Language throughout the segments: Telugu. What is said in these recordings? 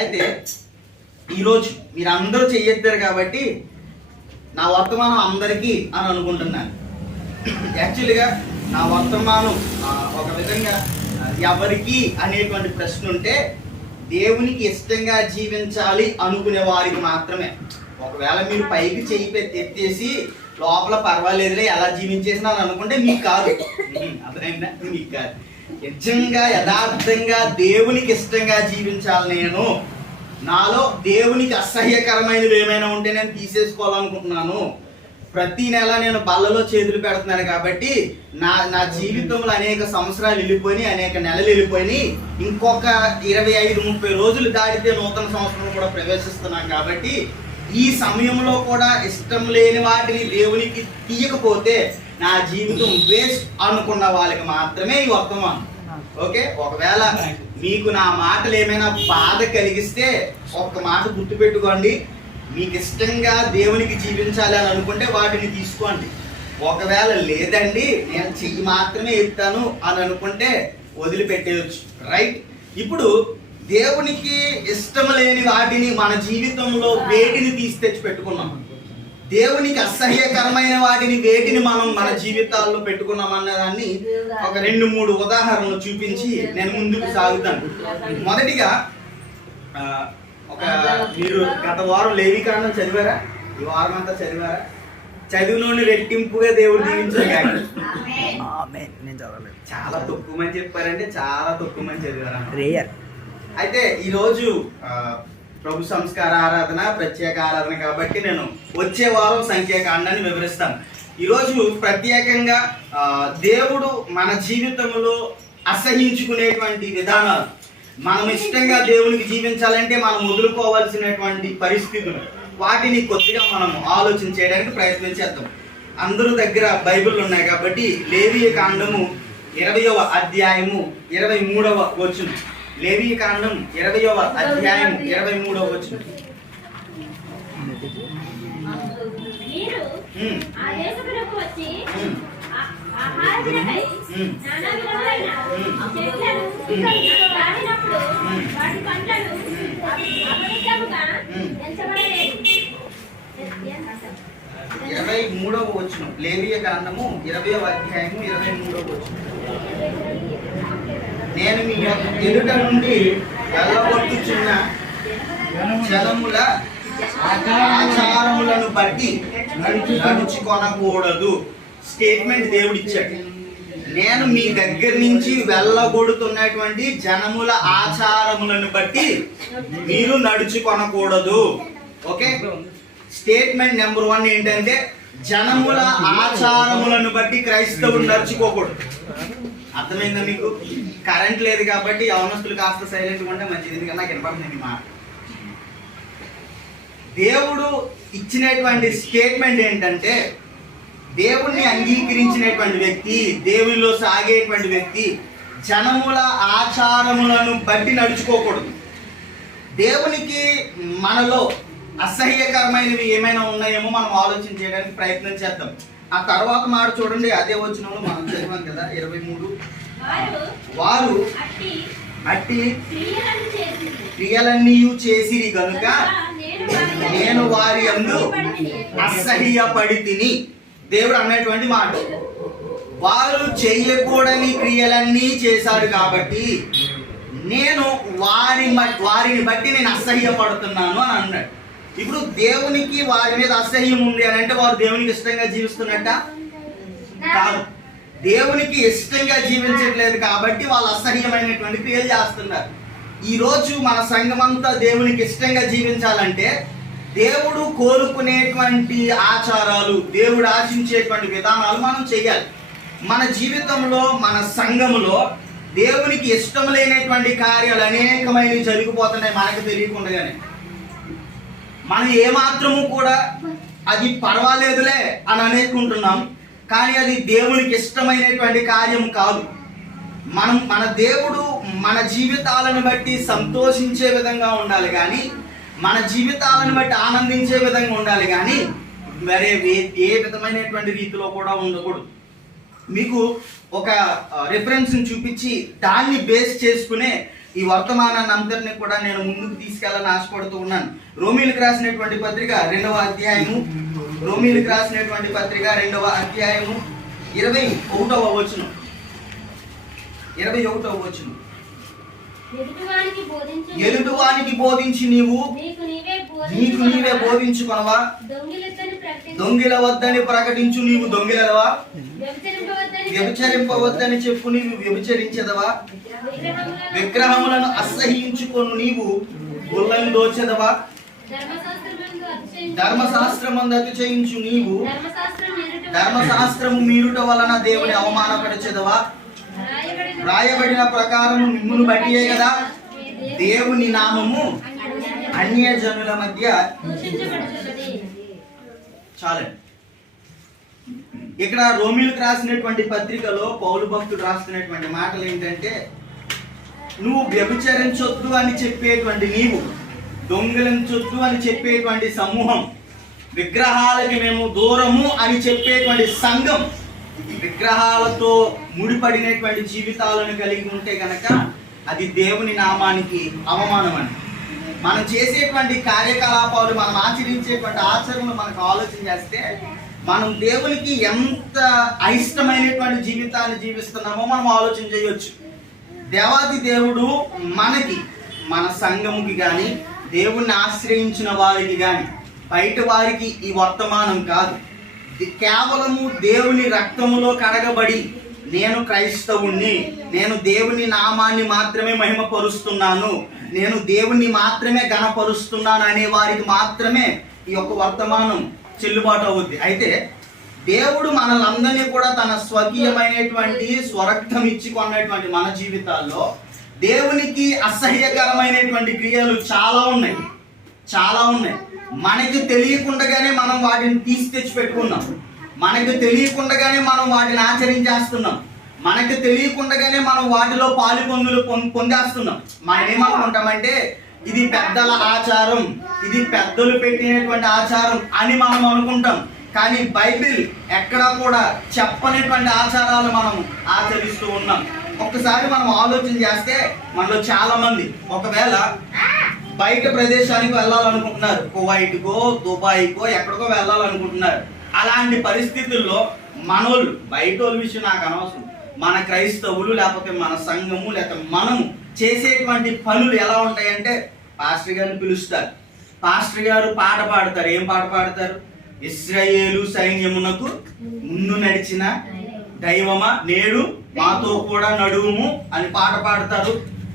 అయితే ఈరోజు మీరు అందరూ చెయ్యొద్దారు కాబట్టి నా వర్తమానం అందరికీ అని అనుకుంటున్నాను. యాక్చువల్గా నా వర్తమానం ఒక విధంగా ఎవరికి అనేటువంటి ప్రశ్న ఉంటే దేవునికి ఇష్టంగా జీవించాలి అనుకునే వారికి మాత్రమే. ఒకవేళ మీరు పైకి చెయ్యి ఎత్తేసి లోపల పర్వాలేదులే ఎలా జీవించేసినా అని అనుకుంటే మీకు కాదు, అర్థమైందా? మీకు కాదు. నిజంగా యథార్థంగా దేవునికి ఇష్టంగా జీవించాలి, నేను నాలో దేవునికి అసహ్యకరమైనవి ఏమైనా ఉంటే నేను తీసేసుకోవాలనుకుంటున్నాను. ప్రతి నెల నేను బల్లలో చేతులు పెడుతున్నాను కాబట్టి నా జీవితంలో అనేక సంవత్సరాలు వెళ్ళిపోయినాయి, అనేక నెలలు వెళ్ళిపోయినాయి. ఇంకొక 25-30 రోజులు దాటితే నూతన సంవత్సరం కూడా ప్రవేశిస్తున్నాను కాబట్టి ఈ సమయంలో కూడా ఇష్టం లేని వాటిని దేవునికి తీయకపోతే నా జీవితం వేస్ట్ అనుకున్న వాళ్ళకి మాత్రమే ఈ వర్తమానం. ఓకే, ఒకవేళ మీకు నా మాటలు ఏమైనా బాధ కలిగిస్తే ఒక్క మాట గుర్తుపెట్టుకోండి, మీకు ఇష్టంగా దేవునికి జీవించాలి అని అనుకుంటే వాటిని తీసుకోండి. ఒకవేళ లేదండి నేను చెయ్యి మాత్రమే ఎత్తాను అని అనుకుంటే వదిలిపెట్టేయచ్చు. రైట్? ఇప్పుడు దేవునికి ఇష్టం లేని వాటిని మన జీవితంలో వేటిని తీసి తెచ్చి పెట్టుకున్నాం, దేవునికి అసహ్యకరమైన వాటిని వేటిని మనం మన జీవితాల్లో పెట్టుకున్నాం అన్నదాన్ని ఒక 2-3 ఉదాహరణలు చూపించి నేను ముందుకు సాగుతాను. మొదటిగా మీరు గత వారం లేవికాండం చదివారా? ఈ వారం అంతా చదివారా? చదివినోని రెట్టింపుగా దేవుడు దీవించాడు. చాలా తక్కువ మంది చెప్పారంటే చాలా తక్కువ మంది చదివారా? అయితే ఈరోజు ప్రభు సంస్కార ఆరాధన, ప్రత్యేక ఆరాధన కాబట్టి నేను వచ్చే వారం సంఖ్యాకాండాన్ని వివరిస్తాను. ఈరోజు ప్రత్యేకంగా దేవుడు మన జీవితంలో అసహించుకునేటువంటి విధానాలు, మనం ఇష్టంగా దేవునికి జీవించాలంటే మనం వదులుకోవాల్సినటువంటి పరిస్థితులు, వాటిని కొద్దిగా మనం ఆలోచన చేయడానికి ప్రయత్నం చేద్దాం. అందరూ దగ్గర బైబిల్ ఉన్నాయి కాబట్టి లేవీయ కాండము 20వ అధ్యాయము 23వ వచనం. లేవీయ కాండం 20వ అధ్యాయం 23వ వచనం. ఇరవై 23వ వచనం. లేవీయ కాండము 20వ అధ్యాయము 23వ వచనం. నేను మీ ఎదుట నుండి వెళ్ళగొట్టుచున్న జనముల ఆచారములను బట్టి నడుచుకొనకూడదు. స్టేట్మెంట్ దేవుడు ఇచ్చాడు. నేను మీ దగ్గర నుంచి వెళ్ళగొడుతున్నటువంటి జనముల ఆచారములను బట్టి మీరు నడుచుకొనకూడదు. ఓకే, స్టేట్మెంట్ నెంబర్ 1 ఏంటంటే జనముల ఆచారములను బట్టి క్రైస్తవుడు నడుచుకోకూడదు. అర్థమైందా మీకు? కరెంట్ లేదు కాబట్టి యవనస్తులు కాస్త సైలెంట్గా ఉంటే మంచిది, ఎందుకంటే నాకు వినపడుతుంది మాట. దేవుడు ఇచ్చినటువంటి స్టేట్మెంట్ ఏంటంటే దేవుణ్ణి అంగీకరించినటువంటి వ్యక్తి, దేవునిలో సాగేటువంటి వ్యక్తి జనముల ఆచారములను బట్టి నడుచుకోకూడదు. దేవునికి మనలో అసహ్యకరమైనవి ఏమైనా ఉన్నాయేమో మనం ఆలోచన చేయడానికి ప్రయత్నం చేద్దాం. ఆ తర్వాత మాట చూడండి, అదే వచనంలో మనం చదివాం కదా 23. వారు అట్టి క్రియలన్నీ చేసిరి గనుక నేను వారి యందు అసహ్యపడితిని. దేవుడు అన్నటువంటి మాట, వారు చెయ్యకూడని క్రియలన్నీ చేశారు కాబట్టి నేను వారిని బట్టి నేను అసహ్యపడుతున్నాను అని అన్నాడు. ఇప్పుడు దేవునికి వారి మీద అసహ్యం ఉంది అని అంటే వారు దేవునికి ఇష్టంగా జీవిస్తున్నట్ట కాదు. దేవునికి ఇష్టంగా జీవించట్లేదు కాబట్టి వాళ్ళు అసహ్యమైనటువంటి క్రియలు చేస్తున్నారు. ఈరోజు మన సంఘమంతా దేవునికి ఇష్టంగా జీవించాలంటే దేవుడు కోరుకునేటువంటి ఆచారాలు, దేవుడు ఆశించేటువంటి విధానాలు మనం చేయాలి. మన జీవితంలో, మన సంఘములో దేవునికి ఇష్టం లేనటువంటి కార్యాలు అనేకమైనవి జరిగిపోతున్నాయి మనకు తెలియకుండానే. మనం ఏమాత్రము కూడా అది పర్వాలేదులే అని అనుకుంటున్నాం, కానీ అది దేవునికి ఇష్టమైనటువంటి కార్యం కాదు. మన దేవుడు మన జీవితాలను బట్టి సంతోషించే విధంగా ఉండాలి కానీ, మన జీవితాలను బట్టి ఆనందించే విధంగా ఉండాలి కానీ మరే ఏ విధమైనటువంటి రీతిలో కూడా ఉండకూడదు. మీకు ఒక రిఫరెన్స్ని చూపించి దాన్ని బేస్ చేసుకునే ఈ వర్తమానాన్ని అందరినీ కూడా నేను ముందుకు తీసుకెళ్ళాలని ఆశపడుతూ ఉన్నాను. రోమీలకు రాసినటువంటి పత్రిక 2వ అధ్యాయము, రోమీలకు రాసినటువంటి పత్రిక 2వ అధ్యాయము 21వ వచనం. ఎదుటివానికి బోధించి నీవు నీకు నీవే బోధించుకొనవా? దొంగిల వద్దని ప్రకటించు, నీవు దొంగిలవా? వ్యభిచరింపవద్దని చెప్పు, నీవు వ్యభిచరించదవా? విగ్రహములను అసహ్యించుకొను, నీవు గుళ్ళని దోచెదవా? ధర్మశాస్త్రమందు అతిశయించు, నీవు ధర్మశాస్త్రము మీరుట వలన దేవుని అవమానపరచెదవా? రాయబడిన ప్రకారము మిమ్మును బట్టియే కదా దేవుని నామము అన్యజనుల మధ్య. చాలండి. ఇక్కడ రోమీలకు రాసినటువంటి పత్రికలో పౌలు భక్తుడు రాస్తున్నటువంటి మాటలు ఏంటంటే, నువ్వు వ్యభిచరించొద్దు అని చెప్పేటువంటి నీవు, దొంగిలించొద్దు అని చెప్పేటువంటి సమూహం, విగ్రహాలకి మేము దూరము అని చెప్పేటువంటి సంఘం, విగ్రహాలతో ముడిపడినటువంటి జీవితాలను కలిగి ఉంటే గనక అది దేవుని నామానికి అవమానం అని. మనం చేసేటువంటి కార్యకలాపాలు, మనం ఆచరించేటువంటి ఆచరణలు మనకు ఆలోచన చేస్తే మనం దేవునికి ఎంత అయిష్టమైనటువంటి జీవితాన్ని జీవిస్తున్నామో మనం ఆలోచన చేయొచ్చు. దేవాది దేవుడు మనకి, మన సంఘముకి కానీ, దేవుణ్ణి ఆశ్రయించిన వారికి కానీ, బయట వారికి ఈ వర్తమానం కాదు. కేవలము దేవుని రక్తములో కడగబడి నేను క్రైస్తవుణ్ణి, నేను దేవుని నామాన్ని మాత్రమే మహిమపరుస్తున్నాను, నేను దేవుణ్ణి మాత్రమే ఘనపరుస్తున్నాను అనే వారికి మాత్రమే ఈ యొక్క వర్తమానం చెల్లుబాటు అవుద్ది. అయితే దేవుడు మనల్ని కూడా తన స్వకీయమైనటువంటి స్వరక్తం ఇచ్చి కొన్నటువంటి మన జీవితాల్లో దేవునికి అసహ్యకరమైనటువంటి క్రియలు చాలా ఉన్నాయి. మనకి తెలియకుండానే మనం వాటిని తీసి తెచ్చి పెట్టుకున్నాం. మనకు తెలియకుండానే మనం వాటిని ఆచరించేస్తున్నాం. మనకు తెలియకుండానే మనం వాటిలో పాలుపొందులు పొందేస్తున్నాం. మనం ఏమనుకుంటామంటే ఇది పెద్దల ఆచారం, ఇది పెద్దలు పెట్టినటువంటి ఆచారం అని మనం అనుకుంటాం. కానీ బైబిల్ ఎక్కడా కూడా చెప్పనటువంటి ఆచారాలు మనం ఆచరిస్తూ ఉన్నాం. ఒక్కసారి మనం ఆలోచన చేస్తే మనలో చాలా మంది ఒకవేళ బయట ప్రదేశానికి వెళ్ళాలనుకుంటున్నారు, కువైట్కో దుబాయ్కో ఎక్కడికో వెళ్ళాలనుకుంటున్నారు. అలాంటి పరిస్థితుల్లో మనోళ్ళు, బయట వాళ్ళ విషయం నాకు అనవసరం, మన క్రైస్తవులు లేకపోతే మన సంఘము లేకపోతే మనము చేసేటువంటి పనులు ఎలా ఉంటాయంటే, పాస్టర్ గారిని పిలుస్తారు, పాస్టర్ గారు పాట పాడతారు. ఏం పాట పాడతారు? ఇశ్రాయేలు సైన్యమునకు ముందు నడిచిన దైవమా నేడు మాతో కూడా నడువుము అని పాట పాడతారు.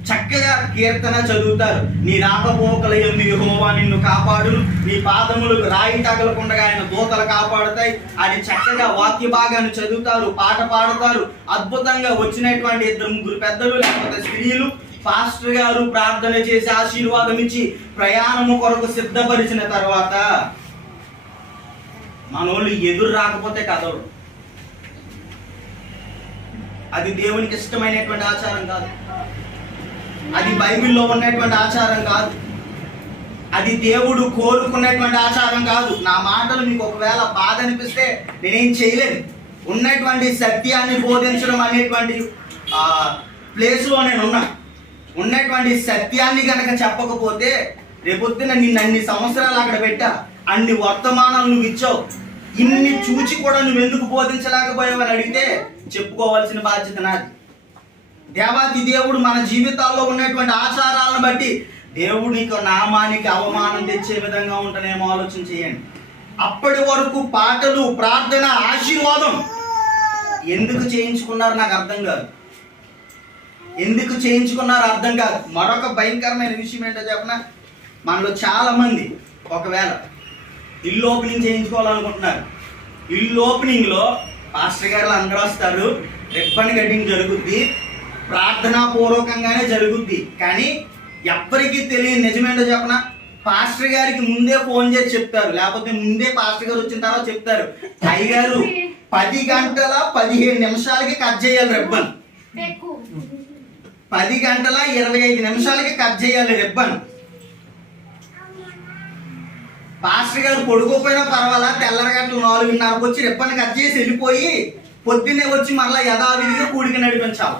చక్కగా కీర్తన చదువుతారు. నీ రాకపోకల యందు యెహోవా నిన్ను కాపాడును, నీ పాదములకు రాయి తగలకుండా ఆయన దూతలు కాపాడుతాయి అని చక్కగా వాక్య భాగాన్ని చదువుతారు, పాట పాడతారు. అద్భుతంగా వచ్చినటువంటి 2-3 పెద్దలు లేకపోతే స్త్రీలు పాస్టర్ గారు ప్రార్థన చేసి ఆశీర్వాదం ఇచ్చి ప్రయాణము కొరకు సిద్ధపరిచిన తర్వాత మనోళ్ళు ఎదురు రాకపోతే కదలరు. అది దేవునికి ఇష్టమైనటువంటి ఆచారం కాదు. అది బైబిల్లో ఉన్నటువంటి ఆచారం కాదు. అది దేవుడు కోరుకున్నటువంటి ఆచారం కాదు. నా మాటలు మీకు ఒకవేళ బాధ అనిపిస్తే నేనేం చేయలేను. ఉన్నటువంటి సత్యాన్ని బోధించడం అనేటువంటి ప్లేస్లో నేను ఉన్నా. ఉన్నటువంటి సత్యాన్ని కనుక చెప్పకపోతే రేపొద్దున నిన్ను అన్ని సంవత్సరాలు అక్కడ పెట్టా, అన్ని వర్తమానాలు నువ్వు ఇచ్చావు, ఇన్ని చూచి కూడా నువ్వు ఎందుకు బోధించలేకపోయావు అని అడిగితే చెప్పుకోవాల్సిన బాధ్యత నాది. దేవాది దేవుడు మన జీవితాల్లో ఉన్నటువంటి ఆచారాలను బట్టి దేవునికి నామానికి అవమానం తెచ్చే విధంగా ఉంటేనేమో ఆలోచన చేయండి. అప్పటి వరకు పాటలు, ప్రార్థన, ఆశీర్వాదం ఎందుకు చేయించుకున్నారు నాకు అర్థం కాదు. ఎందుకు చేయించుకున్నారు అర్థం కాదు. మరొక భయంకరమైన విషయం ఏంటో చెప్పనా, మనలో చాలా మంది ఒకవేళ ఇల్లు ఓపెనింగ్ చేయించుకోవాలనుకుంటున్నారు. ఇల్లు ఓపెనింగ్లో పాస్టర్ గారు అందరూ వస్తారు, రిబ్బన్ కటింగ్ జరుగుద్ది, ప్రార్థనా పూర్వకంగానే జరుగుద్ది. కానీ ఎవ్వరికీ తెలియని నిజమేంటో చెప్పనా, పాస్టర్ గారికి ముందే ఫోన్ చేసి చెప్తారు, లేకపోతే ముందే పాస్టర్ గారు వచ్చిన తర్వాత చెప్తారు, అయ్యగారు 10 గంటల 15 నిమిషాలకి కట్ చేయాలి రిబ్బన్, 10 గంటల 25 నిమిషాలకి కట్ చేయాలి రిబ్బన్. పాస్టర్ గారు పడుకోపోయినా పర్వాలా, తెల్లరి గంటలు 4:30కు వచ్చి రిబ్బన్ కట్ చేసి వెళ్ళిపోయి పొద్దున్నే వచ్చి మళ్ళీ యథావిధిగా కూడికి నడిపించాలి.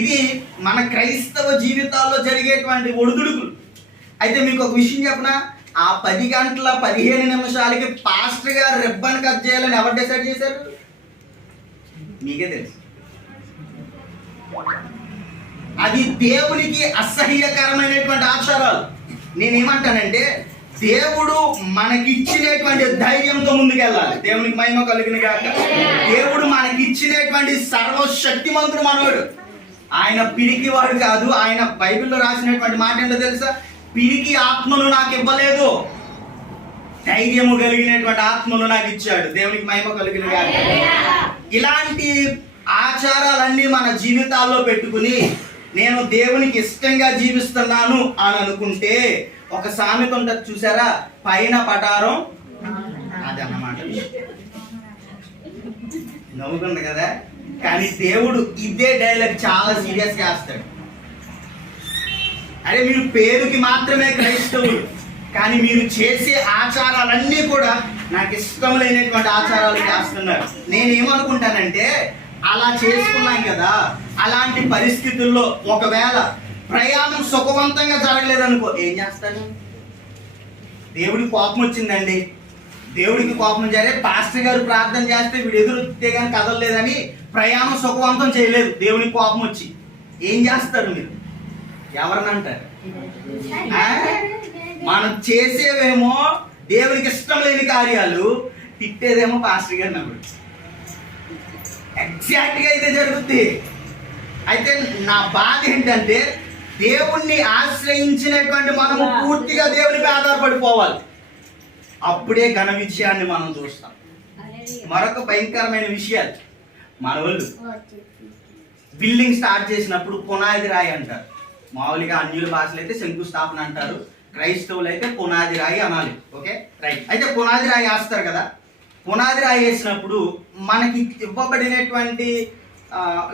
ఇది మన క్రైస్తవ జీవితాల్లో జరిగేటువంటి ఒడిదుడుకులు. అయితే మీకు ఒక విషయం చెప్పనా, ఆ 10 గంటల 15 నిమిషాలకి పాస్టర్ గారు రిబ్బన్ కట్ చేయాలని ఎవరు డిసైడ్ చేశారు? మీకే తెలుసు. అది దేవునికి అసహ్యకరమైనటువంటి ఆచారాలు. నేనేమంటానంటే, దేవుడు మనకిచ్చినటువంటి ధైర్యంతో ముందుకెళ్ళాలి. దేవునికి మహిమ కలుగును గాక. దేవుడు మనకిచ్చినటువంటి సర్వశక్తిమంతుడు మనోడు. ఆయన పిరికివాడు కాదు. ఆయన బైబిల్లో రాసినటువంటి మాట ఏంటో తెలుసా? పిరికి ఆత్మను నాకు ఇవ్వలేదు, ధైర్యము కలిగినటువంటి ఆత్మను నాకు ఇచ్చాడు. దేవునికి మహిమ కలుగును గాక. ఇలాంటి ఆచారాలన్నీ మన జీవితాల్లో పెట్టుకుని నేను దేవునికి ఇష్టంగా జీవిస్తున్నాను అని అనుకుంటే, ఒక సామెత ఉంటుంది చూసారా, పైన పటారం అదన్నమాట. నవ్వుకుంది కదా, కానీ దేవుడు ఇదే డైలాగ్ చాలా సీరియస్ గా వేస్తాడు. అరే మీరు పేరుకి మాత్రమే క్రైస్తవులు, కానీ మీరు చేసే ఆచారాలన్నీ కూడా నాకు ఇష్టం లేనటువంటి ఆచారాలు చేస్తున్నారు. నేనేమనుకుంటానంటే, అలా చేసుకున్నాం కదా, అలాంటి పరిస్థితుల్లో ఒకవేళ ప్రయాణం సుఖవంతంగా జరగలేదనుకో, ఏం చేస్తాను? దేవుడికి కోపం వచ్చిందండి, దేవుడికి కోపం జరిగే పాస్టర్ గారు ప్రార్థన చేస్తే వీడు ఎదురుతే కానీ కదలలేదని ప్రయాణం సుఖవంతం చేయలేదు, దేవునికి కోపం వచ్చి ఏం చేస్తారు మీరు? ఎవరని అంటారు? మనం చేసేవేమో దేవునికి ఇష్టం లేని కార్యాలు, తిట్టేదేమో పాస్టర్ గారిని అప్పుడు. ఎగ్జాక్ట్ గా ఇదే జరుగుద్ది. అయితే నా బాధ ఏంటంటే, దేవుణ్ణి ఆశ్రయించినటువంటి మనము పూర్తిగా దేవునిపై ఆధారపడిపోవాలి. అప్పుడే ఘన విజయాన్ని మనం చూస్తాం. మరొక భయంకరమైన విషయాలు, మన వాళ్ళు బిల్డింగ్ స్టార్ట్ చేసినప్పుడు పునాది రాయి అంటారు. మామూలుగా అన్యుల భాషలు అయితే శంకుస్థాపన అంటారు, క్రైస్తవులు అయితే పునాది రాయి అనాలి. Okay right. అయితే పునాది రాయి వేస్తారు కదా, పునాది రాయి వేసినప్పుడు మనకి ఇవ్వబడినటువంటి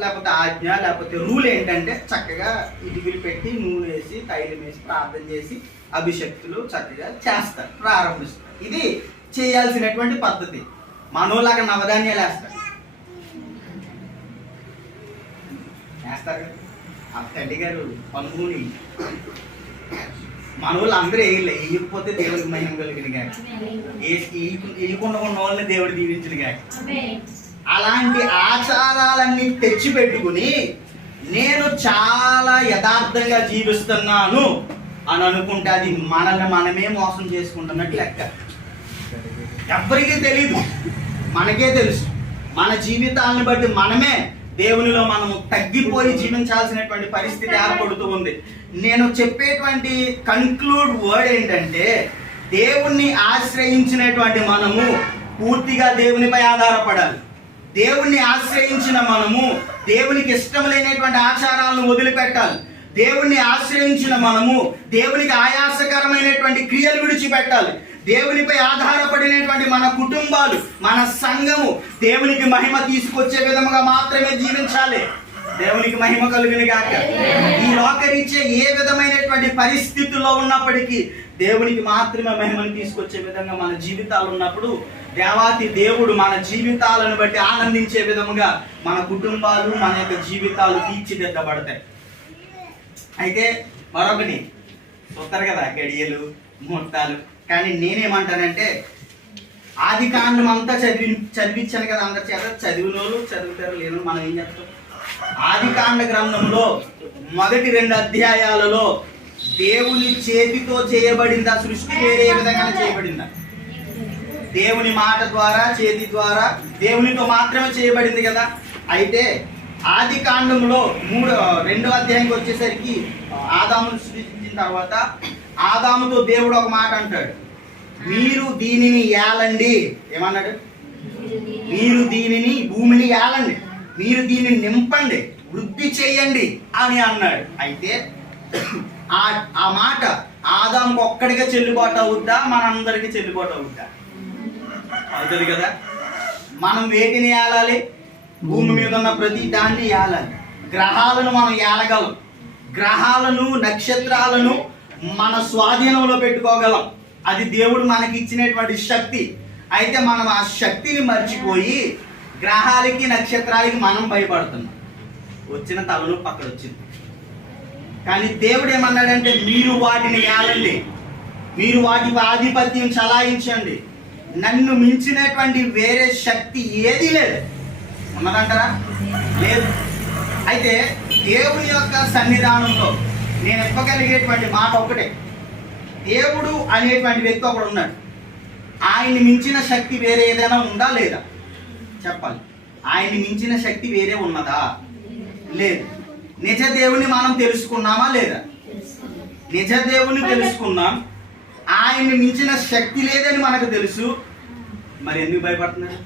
లేకపోతే ఆజ్ఞ లేకపోతే రూల్ ఏంటంటే, చక్కగా ఇటుకలు పెట్టి నూనె వేసి తైలం వేసి ప్రార్థన చేసి అభిషక్తులు చక్కగా చేస్తారు, ప్రారంభిస్తారు. ఇది చేయాల్సినటువంటి పద్ధతి. మనోలాగా నవధాన్యాలు వేస్తారు ఆ తల్లి గారు పనుకుని, మన వాళ్ళు అందరూ వేయకపోతే దేవుడికి మహిమ కలిగిన గాక, వేయకుండా ఉన్న వాళ్ళని దేవుడు దీవించిన గాక. అలాంటి ఆచారాలన్నీ తెచ్చిపెట్టుకుని నేను చాలా యథార్థంగా జీవిస్తున్నాను అని అనుకుంటే అది మనల్ని మనమే మోసం చేసుకుంటున్నట్టు లెక్క. ఎవ్వరికీ తెలీదు, మనకే తెలుసు. మన జీవితాలను బట్టి మనమే దేవునిలో మనము తగ్గిపోయి జీవించాల్సినటువంటి పరిస్థితి ఏర్పడుతూ ఉంది. నేను చెప్పేటువంటి కన్క్లూడ్ వర్డ్ ఏంటంటే, దేవుణ్ణి ఆశ్రయించినటువంటి మనము పూర్తిగా దేవునిపై ఆధారపడాలి. దేవుణ్ణి ఆశ్రయించిన మనము దేవునికి ఇష్టం లేనటువంటి ఆచారాలను వదిలిపెట్టాలి. దేవుణ్ణి ఆశ్రయించిన మనము దేవునికి ఆయాసకరమైనటువంటి క్రియలు విడిచిపెట్టాలి. దేవునిపై ఆధారపడినటువంటి మన కుటుంబాలు, మన సంఘము దేవునికి మహిమ తీసుకొచ్చే విధముగా మాత్రమే జీవించాలి. దేవునికి మహిమ కలుగును గాక. ఈ లోకరీత్యా ఏ విధమైనటువంటి పరిస్థితుల్లో ఉన్నప్పటికీ దేవునికి మాత్రమే మహిమను తీసుకొచ్చే విధంగా మన జీవితాలు ఉన్నప్పుడు, దేవాతి దేవుడు మన జీవితాలను బట్టి ఆనందించే విధముగా మన కుటుంబాలు, మన యొక్క జీవితాలు తీర్చిదిద్దబడతాయి. అయితే మరొకటి చూస్తారు కదా, గడియలు ముహూర్తాలు. కానీ నేనేమంటానంటే, ఆది కాండం అంతా చదివించాను కదా అందరి చేత. చదివినోళ్ళు చదువుతారు, లేను మనం ఏం చేస్తాం? ఆది కాండ గ్రంథంలో మొదటి 2 అధ్యాయాలలో దేవుని చేతితో చేయబడిందా సృష్టి? వేరే విధంగా చేయబడిందా? దేవుని మాట ద్వారా, చేతి ద్వారా, దేవునితో మాత్రమే చేయబడింది కదా. అయితే ఆది కాండంలో 2వ అధ్యాయంకి వచ్చేసరికి ఆదామును సృష్టించిన తర్వాత ఆదాముతో దేవుడు ఒక మాట అంటాడు, మీరు దీనిని ఏలండి. ఏమన్నాడు? మీరు దీనిని, భూమిని ఏలండి, మీరు దీనిని నింపండి, వృద్ధి చేయండి అని అన్నాడు. అయితే ఆ మాట ఆదాముకు ఒక్కడిగా చెల్లుబాటు అవుద్దా, మనందరికీ చెల్లుబాటు అవుద్దా? అవుతుంది కదా. మనం వేటిని ఏలాలి? భూమి మీద ఉన్న ప్రతి దాన్ని ఏలాలి. గ్రహాలను మనం ఏలగలం, గ్రహాలను నక్షత్రాలను మన స్వాధీనంలో పెట్టుకోగలం. అది దేవుడు మనకి ఇచ్చినటువంటి శక్తి. అయితే మనం ఆ శక్తిని మర్చిపోయి గ్రహాలకి నక్షత్రాలకి మనం భయపడుతున్నాం. వచ్చిన తలనొప్పి అక్కడ వచ్చింది. కానీ దేవుడు ఏమన్నాడంటే మీరు వాటిని ఏలండి, మీరు వాటి ఆధిపత్యం చలాయించండి, నన్ను మించినటువంటి వేరే శక్తి ఏది లేదు. ఉన్నదంటారా? లేదు. అయితే దేవుని యొక్క సన్నిధానంలో నేను ఇవ్వగలిగేటువంటి మాట ఒకటే, దేవుడు అనేటువంటి వ్యక్తి ఒకడు ఉన్నాడు. ఆయన్ని మించిన శక్తి వేరే ఏదైనా ఉందా లేదా? చెప్పాలి. ఆయన్ని మించిన శక్తి వేరే ఉన్నదా? లేదు. నిజ దేవుని మనం తెలుసుకున్నామా లేదా? నిజ దేవుని తెలుసుకున్నాం. ఆయన్ని మించిన శక్తి లేదని మనకు తెలుసు. మరి ఎందుకు భయపడుతున్నారు?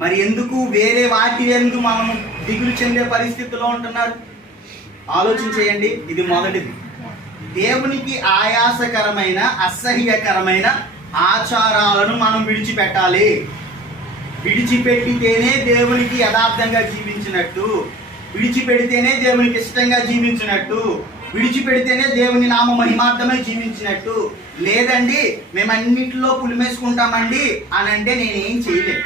మరి ఎందుకు వేరే వాటి ఎందుకు మనం దిగులు చెందే పరిస్థితిలో ఉంటున్నారు? ఆలోచన చేయండి. ఇది మొదటిది. దేవునికి ఆయాసకరమైన అసహ్యకరమైన ఆచారాలను మనం విడిచిపెట్టాలి. విడిచిపెట్టితేనే దేవునికి యథార్థంగా జీవించినట్టు, విడిచిపెడితేనే దేవునికి ఇష్టంగా జీవించినట్టు, విడిచిపెడితేనే దేవుని నామ మహిమార్థమై జీవించినట్టు. లేదండి మేము అన్నింటిలో పులిమేసుకుంటామండి అని అంటే నేనేం చేయలేదు.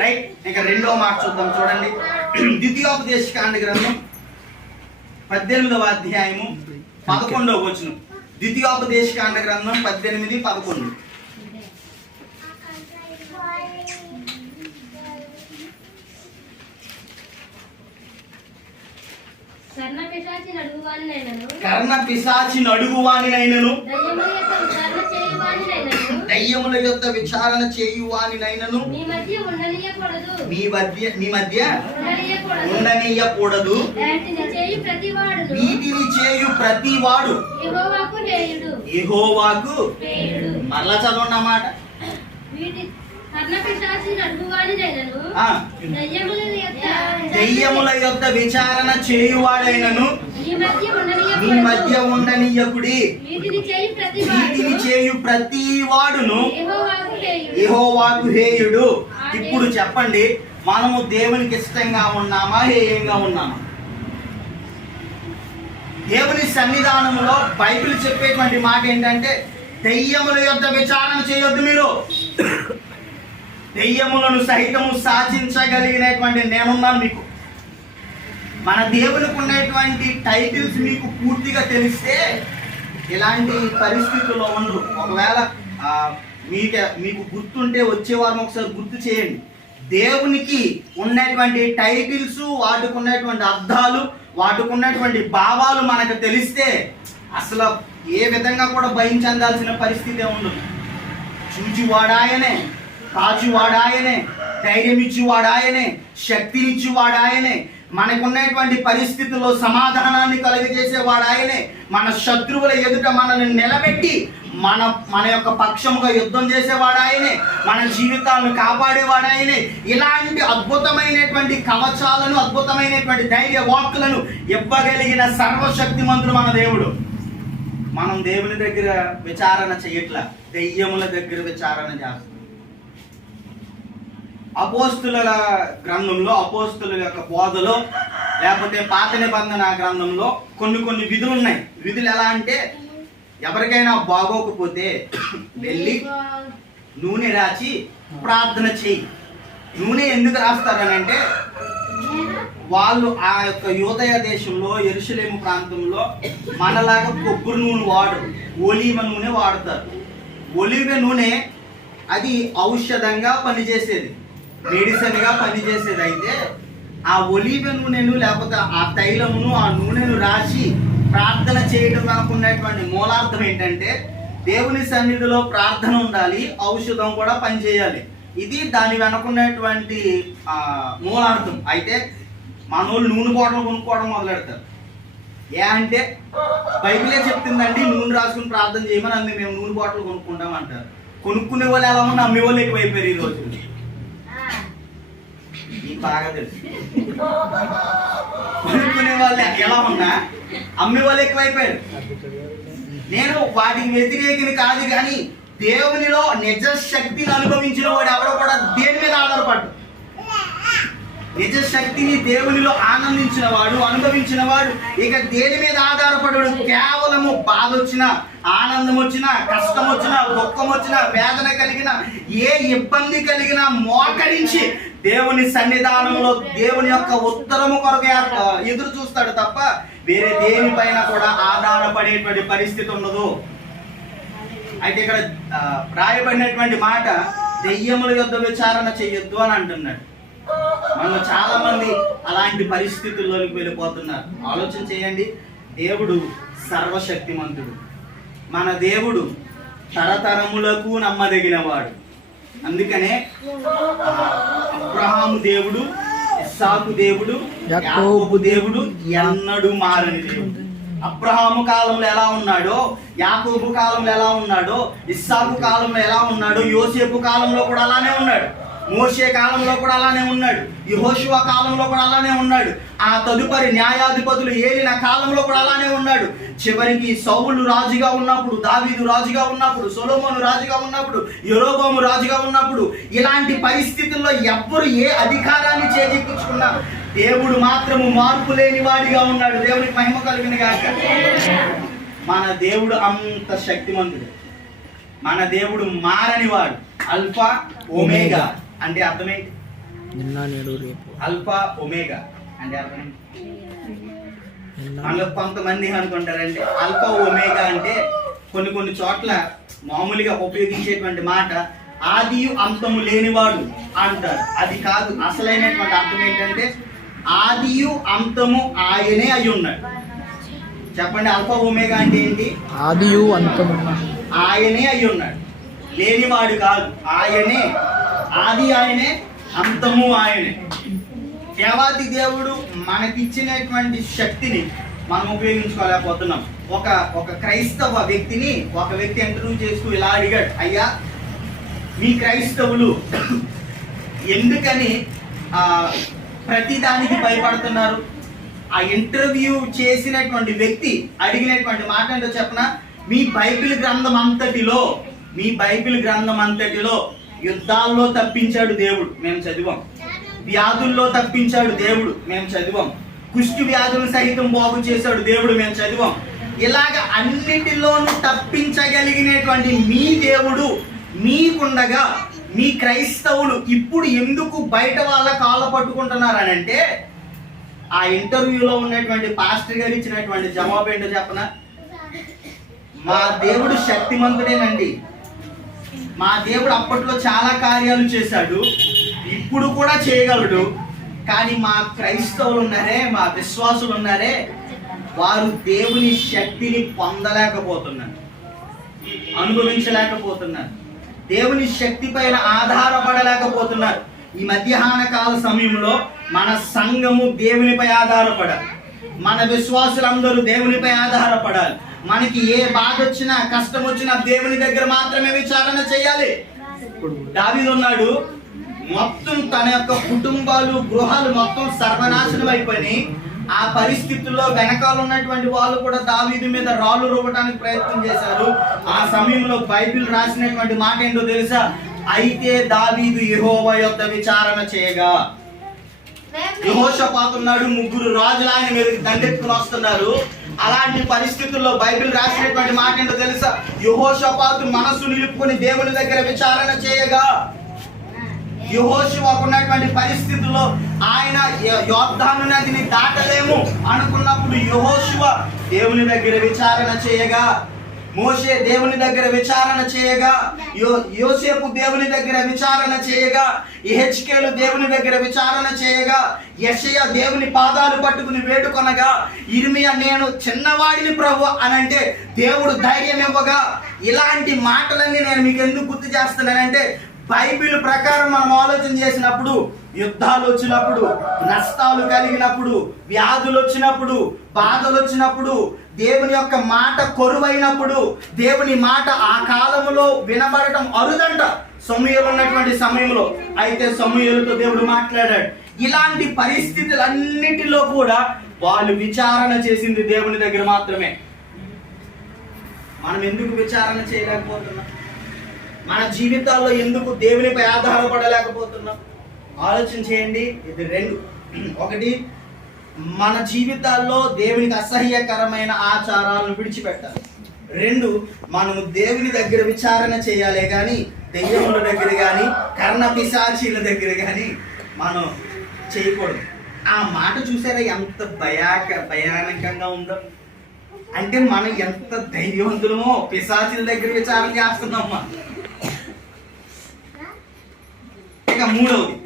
రైట్. ఇక రెండో మాట చూద్దాం. చూడండి, ద్వితీయోపదేశకాండ గ్రంథం 18వ అధ్యాయము 11వ వచనం. ద్వితీయోపదేశకాండ గ్రంథం 18:11. కర్ణ పిశాచి నడుగువానినైనను దయ్యముల యొద్ద విచారణ చేయువానినైనను మీ మధ్య ఉండనీయకూడదు. వీటిని చేయు ప్రతివాడు యెహోవాకు. మరలా చదవండి అన్నమాట. దయ్యముల యొద్ద విచారణ చేయువాడైనను మీ మధ్య ఉండనీయకుడి. వీటిని చేయు ప్రతి వాడును యెహోవాకు హేయుడు. ఇప్పుడు చెప్పండి, మనము దేవునికి ఇష్టంగా ఉన్నామా, హేయంగా ఉన్నామా? దేవుని సన్నిధానంలో బైబిల్ చెప్పేటువంటి మాట ఏంటంటే, దయ్యముల యొద్ద విచారణ చేయొద్దు. మీరు దెయ్యములను సహితము సాధించగలిగినటువంటి నేనున్నాను మీకు. మన దేవునికి ఉన్నటువంటి టైటిల్స్ మీకు పూర్తిగా తెలిస్తే ఇలాంటి పరిస్థితుల్లో ఉండరు. ఒకవేళ మీకు గుర్తుంటే వచ్చే వారం ఒకసారి గుర్తు చేయండి. దేవునికి ఉన్నటువంటి టైటిల్స్, వాటికి ఉన్నటువంటి అర్థాలు, వాటికి ఉన్నటువంటి భావాలు మనకు తెలిస్తే అసలు ఏ విధంగా కూడా భయం చెందాల్సిన పరిస్థితి ఉండదు. చూచివాడాయనే, కాచువాడాయనే, ధైర్యం ఇచ్చివాడాయనే, శక్తినిచ్చివాడాయనే, మనకున్నటువంటి పరిస్థితుల్లో సమాధానాన్ని కలుగజేసేవాడాయనే, మన శత్రువుల ఎదుట మనల్ని నిలబెట్టి మన యొక్క పక్షముగా యుద్ధం చేసేవాడాయనే, మన జీవితాలను కాపాడేవాడాయనే. ఇలాంటి అద్భుతమైనటువంటి కవచాలను, అద్భుతమైనటువంటి ధైర్య వాక్కులను ఇవ్వగలిగిన సర్వశక్తిమంతుడు మన దేవుడు. మనం దేవుని దగ్గర విచారణ చేయట్లా, దెయ్యముల దగ్గర విచారణ చేస్తాం. అపోస్తుల గ్రంథంలో, అపోస్తుల యొక్క బోధలో, లేకపోతే పాత నిబంధన గ్రంథంలో కొన్ని విధులు ఉన్నాయి. విధులు ఎలా అంటే, ఎవరికైనా బాగోకపోతే వెళ్ళి నూనె రాచి ప్రార్థన చేయి. నూనె ఎందుకు రాస్తారని అంటే, వాళ్ళు ఆ యొక్క యూదయ దేశంలో, యెరూషలేము ప్రాంతంలో మనలాగా కొబ్బరి నూనె వాడరు, ఒలీవ నూనె వాడతారు. ఒలీవ నూనె అది ఔషధంగా పనిచేసేది, మెడిసిన్గా పనిచేసేది. అయితే ఆ ఒలీవ నూనెను, లేకపోతే ఆ తైలమును, ఆ నూనెను రాసి ప్రార్థన చేయడం అనుకున్నటువంటి మూలార్థం ఏంటంటే, దేవుని సన్నిధిలో ప్రార్థన ఉండాలి, ఔషధం కూడా పనిచేయాలి. ఇది దాని వెనుకున్నటువంటి మూలార్థం. అయితే మనోళ్ళు నూనె బాటలు కొనుక్కోవడం మొదలెడతారు. ఏ అంటే బైబిలే చెప్తుందండి నూనె రాసుకుని ప్రార్థన చేయమని, అంది మేము నూనె బాటలు కొనుక్కుంటాం అంటారు. కొనుక్కునే వాళ్ళు ఎలా ఉన్నా అమ్మే వాళ్ళు ఎక్కువైపోయారు ఈ రోజు. మీకు బాగా తెలుసు, కొనుక్కునే వాళ్ళు ఎలా ఉన్నా అమ్మే వాళ్ళు ఎక్కువైపోయారు. నేను వాటికి వ్యతిరేకిని కాదు, కానీ దేవునిలో నిజ శక్తిని అనుభవించిన వాడు ఎవడో కూడా దేని మీద ఆధారపడ్డు. నిజ శక్తిని దేవునిలో ఆనందించిన వాడు, అనుభవించిన వాడు ఇక దేని మీద ఆధారపడు. కేవలము బాధ వచ్చినా, ఆనందం వచ్చినా, కష్టం వచ్చినా, దుఃఖం వచ్చినా, వేదన కలిగిన, ఏ ఇబ్బంది కలిగినా మోకరించి దేవుని సన్నిధానంలో దేవుని యొక్క ఉత్తరము కొరకు ఎదురు చూస్తాడు తప్ప వేరే దేనిపైన కూడా ఆధారపడేటువంటి పరిస్థితి ఉండదు. అయితే ఇక్కడ రాయబడినటువంటి మాట దెయ్యముల యొద్ద విచారణ చేయొద్దు అని అంటున్నాడు. మనలో చాలా మంది అలాంటి పరిస్థితుల్లోకి వెళ్ళిపోతున్నారు. ఆలోచన చేయండి. దేవుడు సర్వశక్తిమంతుడు. మన దేవుడు తరతరములకు నమ్మదగినవాడు. అందుకనే అబ్రహాము దేవుడు, ఇస్సాకు దేవుడు, యాకోబు దేవుడు ఎన్నడూ మారని దేవుడు. అబ్రహాము కాలంలో ఎలా ఉన్నాడో, యాకోబు కాలంలో ఎలా ఉన్నాడో, ఇస్సాకు కాలంలో ఎలా ఉన్నాడో, యోసేపు కాలంలో కూడా అలానే ఉన్నాడు. మోషే కాలంలో కూడా అలానే ఉన్నాడు. యెహోషువ కాలంలో కూడా అలానే ఉన్నాడు. ఆ తదుపరి న్యాయాధిపతులు ఏలిన కాలంలో కూడా అలానే ఉన్నాడు. చివరికి సౌలు రాజుగా ఉన్నప్పుడు, దావీదు రాజుగా ఉన్నప్పుడు, సొలొమోను రాజుగా ఉన్నప్పుడు, యెరోబోము రాజుగా ఉన్నప్పుడు ఇలాంటి పరిస్థితుల్లో ఎవ్వరు ఏ అధికారాన్ని చేజిక్కించుకున్నా దేవుడు మాత్రము మార్పు లేని వాడిగా ఉన్నాడు. దేవునికి మహిమ కలిగిన గాక. మన దేవుడు అంత శక్తిమంతుడు. మన దేవుడు మారని వాడు. అల్ఫా ఒమేగా అంటే అర్థమేంటి? అల్ఫా ఒమేగా అంటే అర్థమేంటి? మనలో కొంతమంది అనుకుంటారంటే అల్ఫా ఒమేగా అంటే కొన్ని చోట్ల మామూలుగా ఉపయోగించేటువంటి మాట ఆదియు అంతము లేనివాడు అంటారు. అది కాదు. అసలైనటువంటి అర్థం ఏంటంటే ఆదియు అంతము ఆయనే అయి ఉన్నాడు. చెప్పండి, అల్ఫా ఒమేగా అంటే ఏంటి? ఆదియు అంతము ఆయనే అయి ఉన్నాడు, లేనివాడు కాదు. ఆయనే ఆది, ఆయనే అంతము ఆయనే. దేవాది దేవుడు మనకిచ్చినటువంటి శక్తిని మనం ఉపయోగించుకోలేకపోతున్నాం. ఒక క్రైస్తవ వ్యక్తిని ఒక వ్యక్తి ఇంటర్వ్యూ చేస్తూ ఇలా అడిగాడు, అయ్యా మీ క్రైస్తవులు ఎందుకని ప్రతిదానికి భయపడుతున్నారు? ఆ ఇంటర్వ్యూ చేసినటువంటి వ్యక్తి అడిగినటువంటి మాట ఏంటో చెప్పనా? మీ బైబిల్ గ్రంథం అంతటిలో యుద్ధాల్లో తప్పించాడు దేవుడు, మేము చదివాం. వ్యాధుల్లో తప్పించాడు దేవుడు, మేము చదివాం. కుష్టి వ్యాధులను సహితం బాగు చేశాడు దేవుడు, మేము చదివాం. ఇలాగ అన్నిటిలోనూ తప్పించగలిగినటువంటి మీ దేవుడు మీకుండగా మీ క్రైస్తవులు ఇప్పుడు ఎందుకు బయట వాళ్ళ కాళ్ళ పట్టుకుంటున్నారు అంటే ఆ ఇంటర్వ్యూలో ఉన్నటువంటి పాస్టర్ గారు ఇచ్చినటువంటి జవాబు ఏంటో చెప్పనా? మా దేవుడు శక్తిమంతుడేనండి. మా దేవుడు అప్పట్లో చాలా కార్యాలు చేశాడు, ఇప్పుడు కూడా చేయగలడు. కానీ మా క్రైస్తవులు ఉన్నారే, మా విశ్వాసులు ఉన్నారే, వారు దేవుని శక్తిని పొందలేకపోతున్నారు, అనుభవించలేకపోతున్నారు, దేవుని శక్తి పైన ఆధారపడలేకపోతున్నారు. ఈ మధ్యాహ్న కాల సమయంలో మన సంఘము దేవునిపై ఆధారపడాలి. మన విశ్వాసులందరూ దేవునిపై ఆధారపడాలి. మనకి ఏ బాధ వచ్చినా కష్టం వచ్చినా దేవుని దగ్గర మాత్రమే విచారణ చేయాలి. దావీదు ఉన్నాడు, మొత్తం తన యొక్క కుటుంబాలు గృహాలు మొత్తం సర్వనాశనం అయిపోయి ఆ పరిస్థితుల్లో వెనకాల ఉన్నటువంటి వాళ్ళు కూడా దావీదు మీద రాళ్ళు రువ్వడానికి ప్రయత్నం చేశారు. ఆ సమయంలో బైబిల్ రాసినటువంటి మాట ఏంటో తెలుసా? అయితే దావీదు యెహోవా యొద్ద విచారణ చేయగా. యెహోషాపాతు ఉన్నాడు, ముగ్గురు రాజులు ఆయన మీదకి దండెత్తుకుని వస్తున్నారు. అలాంటి పరిస్థితుల్లో బైబిల్ రాసినటువంటి మాట ఏంటో తెలుసా? యెహోషాపాతు మనస్సు నిలుపుకొని దేవుని దగ్గర విచారణ చేయగా. యెహోషువకు ఉన్నటువంటి పరిస్థితుల్లో ఆయన యోర్దాను నదిని దాటలేము అనుకున్నప్పుడు యెహోషువ దేవుని దగ్గర విచారణ చేయగా, మోషే దేవుని దగ్గర విచారణ చేయగా, యోసేపు దేవుని దగ్గర విచారణ చేయగా, యెహెజ్కేలు దేవుని దగ్గర విచారణ చేయగా, యెషయా దేవుని పాదాలు పట్టుకుని వేడుకొనగా, ఇర్మియా నేను చిన్నవాడిని ప్రభు అనంటే దేవుడు ధైర్యం ఇవ్వగా. ఇలాంటి మాటలన్నీ నేను మీకు ఎందుకు గుర్తు చేస్తున్నానంటే బైబిల్ ప్రకారం మనం ఆలోచన చేసినప్పుడు యుద్ధాలు వచ్చినప్పుడు, నష్టాలు కలిగినప్పుడు, వ్యాధులు వచ్చినప్పుడు, బాధలు వచ్చినప్పుడు, దేవుని యొక్క మాట కొరువైనప్పుడు, దేవుని మాట ఆ కాలంలో వినబడటం అరుదంట సమూయేలు ఉన్నటువంటి సమయంలో. అయితే సమూయేలుతో దేవుడు మాట్లాడాడు. ఇలాంటి పరిస్థితులన్నిటిలో కూడా వాళ్ళు విచారణ చేసింది దేవుని దగ్గర మాత్రమే. మనం ఎందుకు విచారణ చేయలేకపోతున్నాం? మన జీవితాల్లో ఎందుకు దేవునిపై ఆధారపడలేకపోతున్నాం? ఆలోచన చేయండి. ఇది రెండు. ఒకటి, మన జీవితాల్లో దేవునికి అసహ్యకరమైన ఆచారాలను విడిచిపెట్టాలి. రెండు, మనము దేవుని దగ్గర విచారణ చేయాలి కానీ దెయ్యముల దగ్గర కానీ కర్ణ పిశాచీల దగ్గర కానీ మనం చేయకూడదు. ఆ మాట చూసారా ఎంత భయానకంగా ఉందో. అంటే మనం ఎంత ధైర్యవంతులమో, పిశాచుల దగ్గర విచారణ చేస్తున్నామా. ఇక మూడవది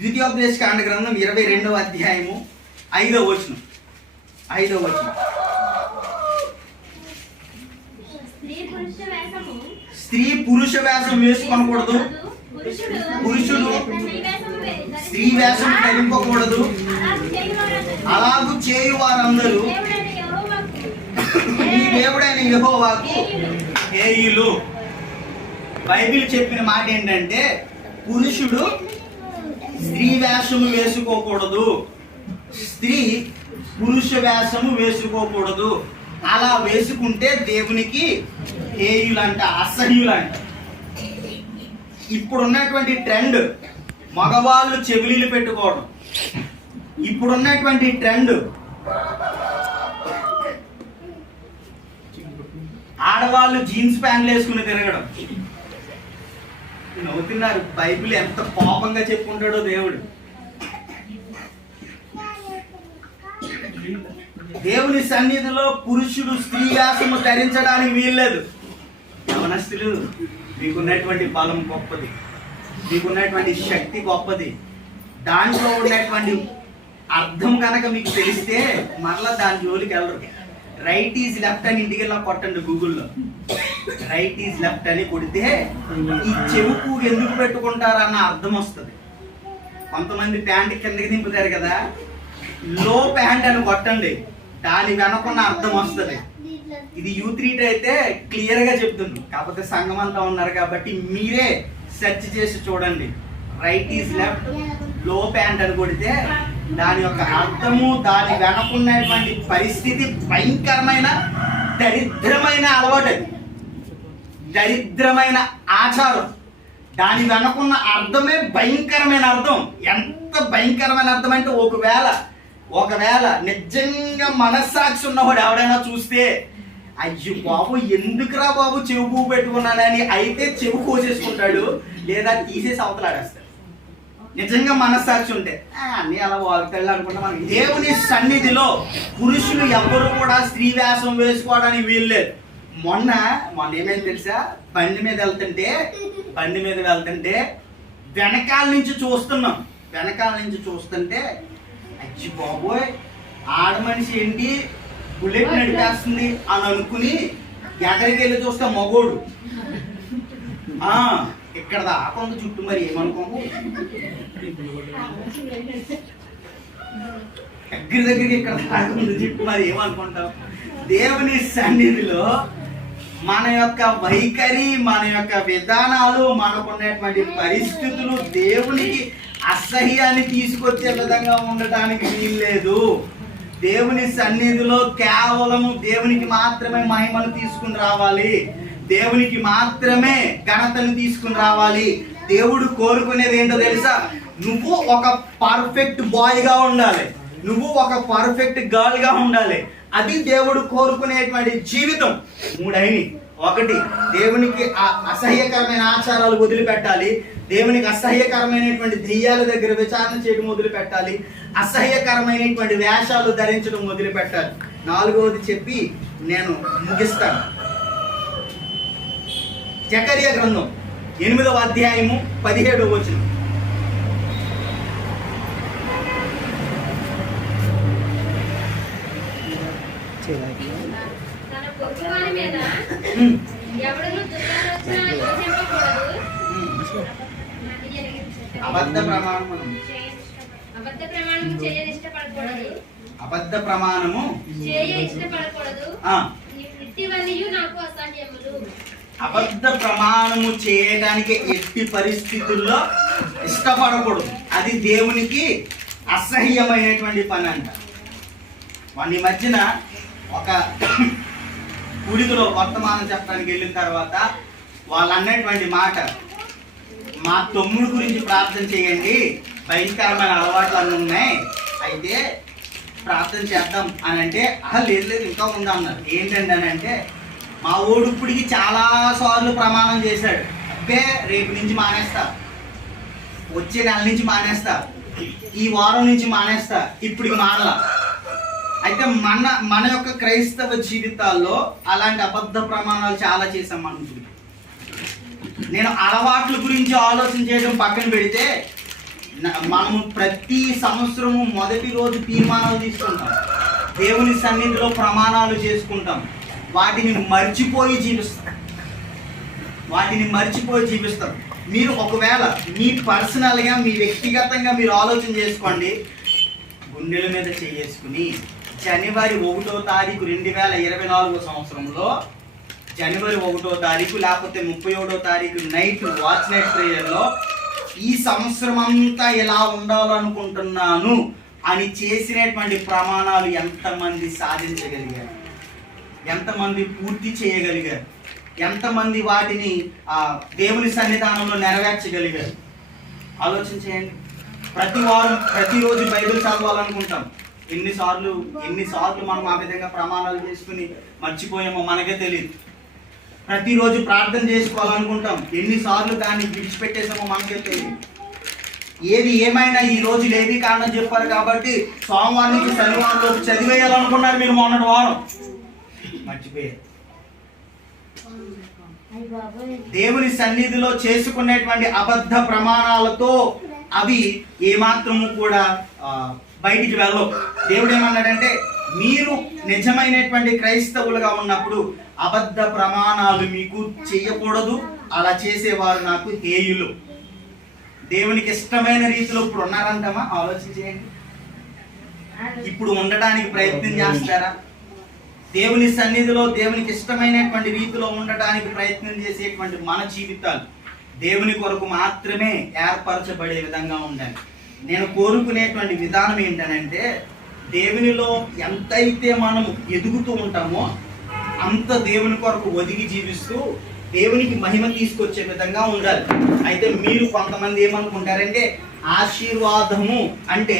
ద్వితీయోపదేశకాండ గ్రంథం 22వ అధ్యాయము 5వ వచనం. స్త్రీ పురుష వేషం వేసుకొనకూడదు, పురుషుడు స్త్రీ వేషం ధరింపకూడదు, అలాగూ చేయు వారందరూ నీ దేవుడైన యెహోవాకు హేయులు. బైబిల్ చెప్పిన మాట ఏంటంటే పురుషుడు స్త్రీ వేషము వేసుకోకూడదు, స్త్రీ పురుష వేషము వేసుకోకూడదు. అలా వేసుకుంటే దేవునికి హేయులంట, అసహ్యులంట. ఇప్పుడున్నటువంటి ట్రెండ్ మగవాళ్ళు చెవిలీలు పెట్టుకోవడం. ఇప్పుడున్నటువంటి ట్రెండ్ ఆడవాళ్ళు జీన్స్ ప్యాంట్లు వేసుకుని తిరగడం. నవ్వుతున్నారు. బైబిల్ ఎంత కోపంగా చెప్పుకుంటాడో దేవుడు. దేవుని సన్నిధిలో పురుషుడు స్త్రీ వేషము ధరించడానికి వీల్లేదు. యవనస్తులు, మీకున్నటువంటి బలం గొప్పది, మీకున్నటువంటి శక్తి గొప్పది. దాంట్లో ఉన్నటువంటి అర్థం కనుక మీకు తెలిస్తే మరలా దాని జోలికి వెళ్ళరు. రైట్ ఈజ్ లెఫ్ట్ అని ఇంటికి వెళ్ళా కొట్టండి గూగుల్లో. రైట్ ఈజ్ లెఫ్ట్ అని కొడితే ఈ చెవుకు ఎందుకు పెట్టుకుంటారన్న అర్థం వస్తుంది. కొంతమంది ప్యాంట్ కిందకి దింపుతారు కదా, లో ప్యాంట్ అని కొట్టండి, దాని వెనకున్న అర్థం వస్తుంది. ఇది యూత్ రీట్ అయితే క్లియర్ గా చెప్తుంది. కాకపోతే సంఘం అంతా ఉన్నారు కాబట్టి మీరే సెర్చ్ చేసి చూడండి. రైట్ ఈజ్ లెఫ్ట్, లో ప్యాంట్ అని కొడితే దాని యొక్క అర్థము, దాని వెనకున్నటువంటి పరిస్థితి భయంకరమైన దరిద్రమైన అలవాటు. అది దరిద్రమైన ఆచారం. దాని వెనకున్న అర్థమే భయంకరమైన అర్థం. ఎంత భయంకరమైన అర్థం అంటే ఒకవేళ నిజంగా మనస్సాక్షి ఉన్నవాడు ఎవడైనా చూస్తే, అయ్యో బాబు ఎందుకురా బాబు చెవు పువ్వు పెట్టుకున్నానని అయితే చెవు కోసేసుకుంటాడు, లేదా తీసేసి అవతలాడేస్తాడు. నిజంగా మనస్సాక్షి ఉంటే అన్ని అలా వాగుతాడు అనుకుంటా. మనకి దేవుని సన్నిధిలో పురుషులు ఎవ్వరు కూడా స్త్రీ వేషం వేసుకోవడానికి వీల్లేదు. మొన్న ఏమైంది తెలుసా? బండి మీద వెళ్తుంటే వెనకాల నుంచి చూస్తుంటే అచ్చి బాబోయ్ ఆడ మనిషి ఏంటి బుల్లెట్ నడిపేస్తుంది అని అనుకుని ఎక్కడికి వెళ్ళి చూస్తే మగోడు. ఇక్కడ దాకా చుట్టూ, మరి ఏమనుకోము, దగ్గరికి ఇక్కడ దాకా చుట్టూ, మరి ఏమనుకుంటాం? దేవుని సన్నిధిలో మన యొక్క వైఖరి, మన యొక్క విధానాలు, మనకున్నటువంటి పరిస్థితులు దేవునికి అసహ్యాన్ని తీసుకొచ్చే విధంగా ఉండటానికి వీల్లేదు. దేవుని సన్నిధిలో కేవలము దేవునికి మాత్రమే మహిమను తీసుకుని రావాలి, దేవునికి మాత్రమే ఘనతను తీసుకుని రావాలి. దేవుడు కోరుకునేది ఏంటో తెలుసా? నువ్వు ఒక పర్ఫెక్ట్ బాయ్ గా ఉండాలి, నువ్వు ఒక పర్ఫెక్ట్ గర్ల్ గా ఉండాలి. అది దేవుడు కోరుకునేటువంటి జీవితం. 3 1 దేవునికి అసహ్యకరమైన ఆచారాలు వదిలిపెట్టాలి, దేవునికి అసహ్యకరమైనటువంటి దెయ్యాల దగ్గర విచారణ చేయడం మొదలుపెట్టాలి, అసహ్యకరమైనటువంటి వేషాలు ధరించడం మొదలుపెట్టాలి. 4వది చెప్పి నేను ముగిస్తాను. జకరియా గ్రంథం 8వ అధ్యాయము 17వ వచనం. అబద్ధ ప్రమాణము అబద్ధ ప్రమాణము చేయడానికి ఎట్టి పరిస్థితుల్లో ఇష్టపడకూడదు. అది దేవునికి అసహ్యమైనటువంటి పని అంట. వాడి మధ్యన ఒక గుడిలో వర్తమానం చెప్పడానికి వెళ్ళిన తర్వాత వాళ్ళు అన్నటువంటి మాట, మా తమ్ముడు గురించి ప్రార్థన చేయండి, భయంకరమైన అలవాట్లు అన్నీ ఉన్నాయి, అయితే ప్రార్థన చేద్దాం అని అంటే, లేదు ఇంకా ఉందా అన్నారు. ఏంటండి అని అంటే, మా ఓడు ఇప్పటికి చాలా సార్లు ప్రమాణం చేశాడు, రేపు నుంచి మానేస్తా, వచ్చే నెల నుంచి మానేస్తా, ఈ వారం నుంచి మానేస్తా, ఇప్పుడు మానలా. అయితే మన యొక్క క్రైస్తవ జీవితాల్లో అలాంటి అబద్ధ ప్రమాణాలు చాలా చేశాం. నేను అలవాట్ల గురించి ఆలోచన చేయడం పక్కన పెడితే, మనము ప్రతి సంవత్సరము మొదటి రోజు తీర్మానాలు తీసుకుంటాం, దేవుని సన్నిధిలో ప్రమాణాలు చేసుకుంటాం, వాటిని మర్చిపోయి జీవిస్తాం. మీరు ఒకవేళ మీ పర్సనల్గా మీ వ్యక్తిగతంగా మీరు ఆలోచన చేసుకోండి. గుండెల మీద చేసుకుని జనవరి 1వ తారీఖు 2024 సంవత్సరంలో జనవరి 1వ తారీఖు లేకపోతే 31వ తారీఖు నైట్ వాచ్ నైట్ ప్రేయర్లో ఈ సంవత్సరం అంతా ఎలా ఉండాలనుకుంటున్నాను అని చేసినటువంటి ప్రమాణాలు ఎంతమంది సాధించగలిగారు, ఎంతమంది పూర్తి చేయగలిగారు, ఎంతమంది వాటిని దేవుని సన్నిధానంలో నెరవేర్చగలిగారు ఆలోచన చేయండి. ప్రతి వారం ప్రతిరోజు బైబిల్ చదవాలనుకుంటాం. ఎన్నిసార్లు మనం ఆ విధంగా ప్రమాణాలు చేసుకుని మర్చిపోయామో మనకే తెలియదు. ప్రతిరోజు ప్రార్థన చేసుకోవాలనుకుంటాం, ఎన్నిసార్లు దాన్ని విడిచిపెట్టేసామో మనకే తెలియదు. ఏది ఏమైనా ఈ రోజు లేవి కారణం చెప్పారు కాబట్టి సోమవారం నుంచి శనివారం రోజు చదివేయాలనుకున్నారు మీరు మొన్నటి వారం, మర్చిపోయారు. దేవుని సన్నిధిలో చేసుకునేటువంటి అబద్ధ ప్రమాణాలతో అవి ఏమాత్రము కూడా బయటికి వెళ్ళవు. దేవుడు ఏమన్నాడంటే, మీరు నిజమైనటువంటి క్రైస్తవులుగా ఉన్నప్పుడు అబద్ధ ప్రమాణాలు మీకు చేయకూడదు, అలా చేసేవారు నాకు హేయులు. దేవునికి ఇష్టమైన రీతిలో ఇప్పుడు ఉన్నారంటామా? ఆలోచన చేయండి. ఇప్పుడు ఉండడానికి ప్రయత్నం చేస్తారా? దేవుని సన్నిధిలో దేవునికి ఇష్టమైనటువంటి రీతిలో ఉండటానికి ప్రయత్నం చేసేటువంటి మన జీవితాలు దేవుని కొరకు మాత్రమే ఏర్పరచబడే విధంగా ఉండాలి. నేను కోరుకునేటువంటి విధానం ఏంటనంటే, దేవునిలో ఎంతైతే మనం ఎదుగుతూ ఉంటామో అంత దేవుని కొరకు ఒదిగి జీవిస్తూ దేవునికి మహిమ తీసుకొచ్చే విధంగా ఉండాలి. అయితే మీరు కొంతమంది ఏమనుకుంటారంటే, ఆశీర్వాదము అంటే